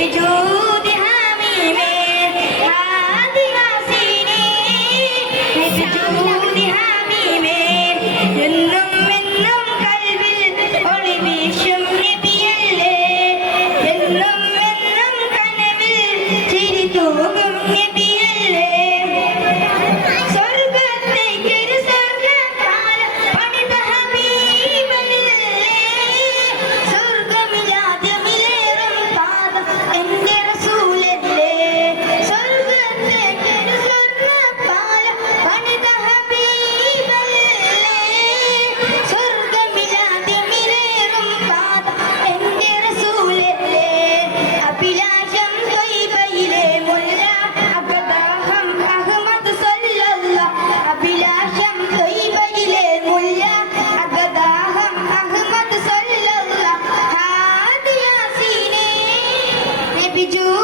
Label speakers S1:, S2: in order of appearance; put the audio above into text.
S1: Yeah. baby Jude.